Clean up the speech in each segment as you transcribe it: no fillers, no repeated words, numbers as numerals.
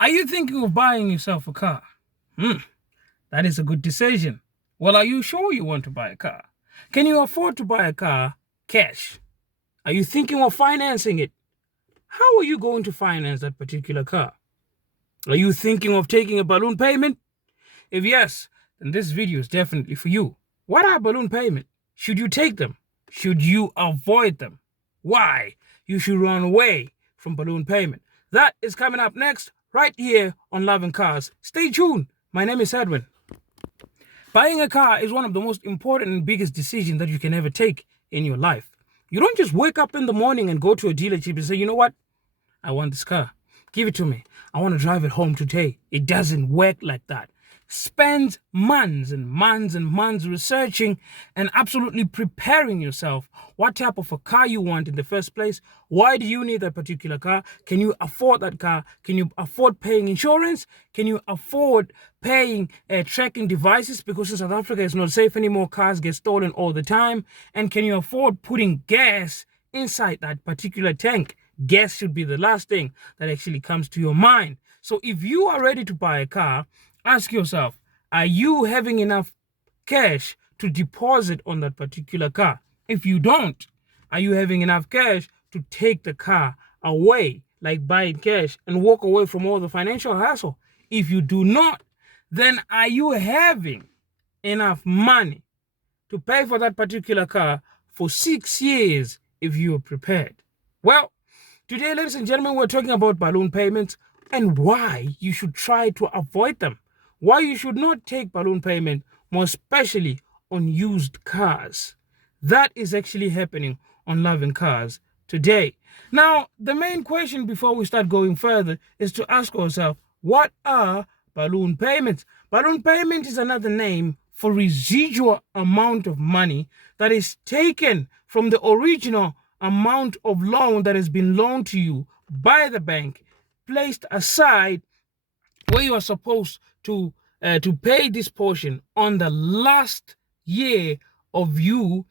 Are you thinking of buying yourself a car? That is a good decision. Well, are you sure you want to buy a car? Can you afford to buy a car cash? Are you thinking of financing it? How are you going to finance that particular car? Are you thinking of taking a balloon payment? If yes, then this video is definitely for you. What are balloon payments? Should you take them? Should you avoid them? Why you should run away from balloon payment? That is coming up next, right here on Love and Cars. Stay tuned. My name is Edwin. Buying a car is one of the most important and biggest decisions that you can ever take in your life. You don't just wake up in the morning and go to a dealership and say, you know what? I want this car. Give it to me. I want to drive it home today. It doesn't work like that. Spend months and months and months researching and absolutely preparing yourself what type of a car you want in the first place. Why do you need that particular car? Can you afford that car? Can you afford paying insurance? Can you afford paying tracking devices? Because in South Africa it's not safe anymore. Cars get stolen all the time. And can you afford putting gas inside that particular tank? Gas should be the last thing that actually comes to your mind. So if you are ready to buy a car, ask yourself, are you having enough cash to deposit on that particular car? If you don't, are you having enough cash to take the car away, like buy it cash and walk away from all the financial hassle? If you do not, then are you having enough money to pay for that particular car for 6 years if you are prepared? Well, today, ladies and gentlemen, we're talking about balloon payments and why you should try to avoid them. Why you should not take balloon payment, more especially on used cars. That is actually happening on Love and Cars today. Now, the main question before we start going further is to ask ourselves, what are balloon payments? Balloon payment is another name for residual amount of money that is taken from the original amount of loan that has been loaned to you by the bank, placed aside where you are supposed to pay this portion on the last year of you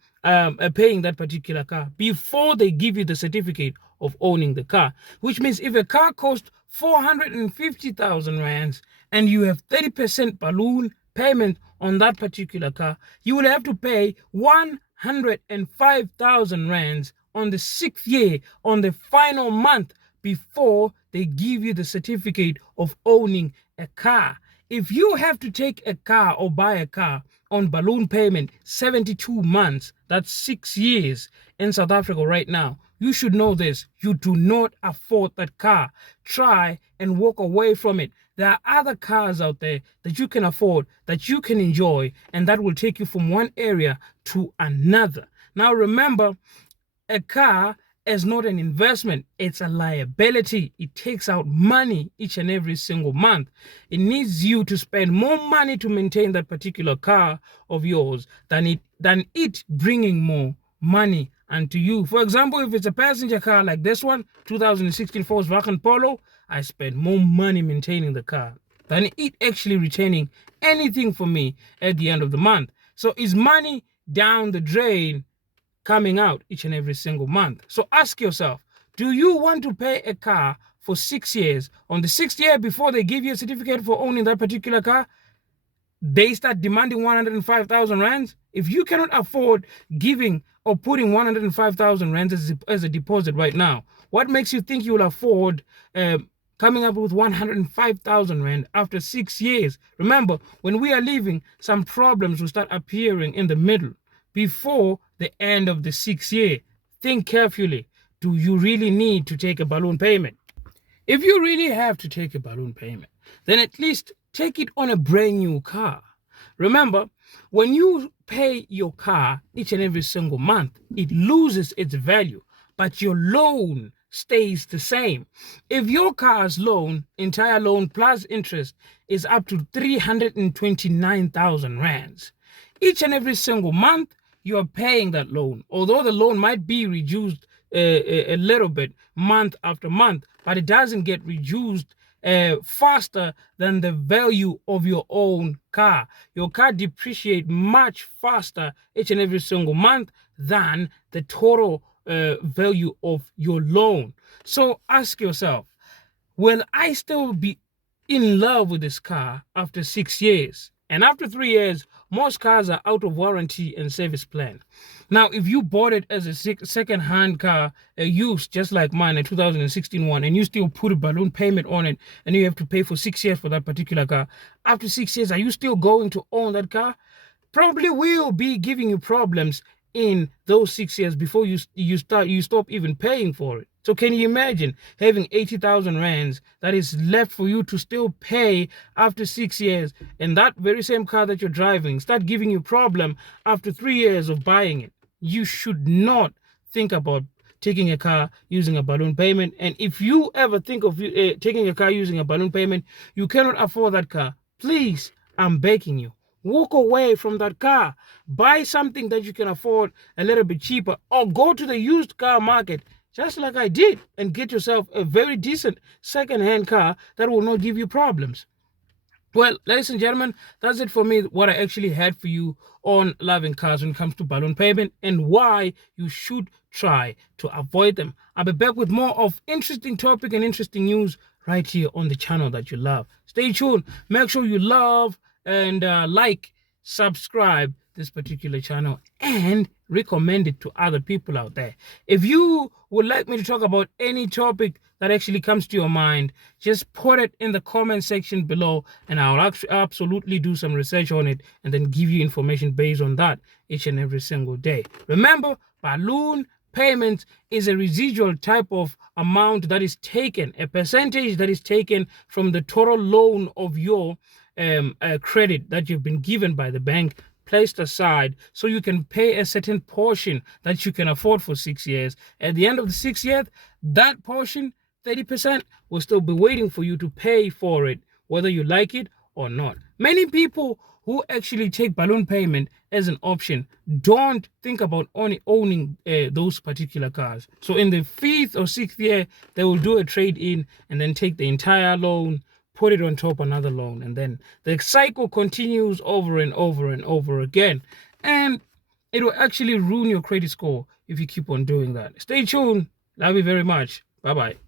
paying that particular car before they give you the certificate of owning the car. Which means if a car costs 450,000 rands and you have 30% balloon payment on that particular car, you will have to pay 105,000 rands on the 6th year, on the final month, before they give you the certificate of owning a car. If you have to take a car or buy a car on balloon payment 72 months, that's 6 years in South Africa right now, you should know this. You do not afford that car. Try and walk away from it. There are other cars out there that you can afford, that you can enjoy, and that will take you from one area to another. Now remember, a car is not an investment, it's a liability. It takes out money each and every single month. It needs you to spend more money to maintain that particular car of yours than it bringing more money unto you. For example, if it's a passenger car like this one, 2016 Volkswagen Polo, I spend more money maintaining the car than it actually retaining anything for me at the end of the month. So is money down the drain coming out each and every single month? So ask yourself, do you want to pay a car for 6 years? On the 6th year, before they give you a certificate for owning that particular car, they start demanding 105,000 rands? If you cannot afford giving or putting 105,000 rands as a deposit right now, what makes you think you will afford coming up with 105,000 rand after 6 years? Remember, when we are leaving, some problems will start appearing in the middle before the end of the 6th year. Think carefully. Do you really need to take a balloon payment? If you really have to take a balloon payment, then at least take it on a brand new car. Remember, when you pay your car each and every single month, it loses its value, but your loan stays the same. If your car's loan, entire loan plus interest, is up to 329,000 rands, each and every single month, you are paying that loan. Although the loan might be reduced a little bit month after month, but it doesn't get reduced faster than the value of your own car. Your car depreciates much faster each and every single month than the total value of your loan. So ask yourself, will I still be in love with this car after 6 years. And after 3 years, most cars are out of warranty and service plan. Now, if you bought it as a second-hand car, a used, just like mine, a 2016 one, and you still put a balloon payment on it, and you have to pay for 6 years for that particular car, after 6 years, are you still going to own that car? Probably will be giving you problems in those 6 years before you stop even paying for it. So can you imagine having 80,000 rands that is left for you to still pay after 6 years, and that very same car that you're driving start giving you problem after 3 years of buying it? You should not think about taking a car using a balloon payment. And if you ever think of taking a car using a balloon payment, you cannot afford that car. Please, I'm begging you, walk away from that car. Buy something that you can afford a little bit cheaper, or go to the used car market, just like I did, and get yourself a very decent second-hand car that will not give you problems. Well, ladies and gentlemen, that's it for me, what I actually had for you on loving cars when it comes to balloon payment and why you should try to avoid them. I'll be back with more of interesting topic and interesting news right here on the channel that you love. Stay tuned. Make sure you love and like, subscribe this particular channel, and recommend it to other people out there. If you would like me to talk about any topic that actually comes to your mind, just put it in the comment section below, and I'll absolutely do some research on it and then give you information based on that each and every single day. Remember, balloon payment is a residual type of amount that is taken, a percentage that is taken from the total loan of your credit that you've been given by the bank, placed aside so you can pay a certain portion that you can afford for 6 years. At the end of the 6 years, that portion, 30%, will still be waiting for you to pay for it, whether you like it or not. Many people who actually take balloon payment as an option don't think about only owning those particular cars. So in the 5th or 6th year, they will do a trade-in and then take the entire loan, put it on top another loan, and then the cycle continues over and over and over again, and it will actually ruin your credit score if you keep on doing that. Stay tuned. Love you very much. Bye bye.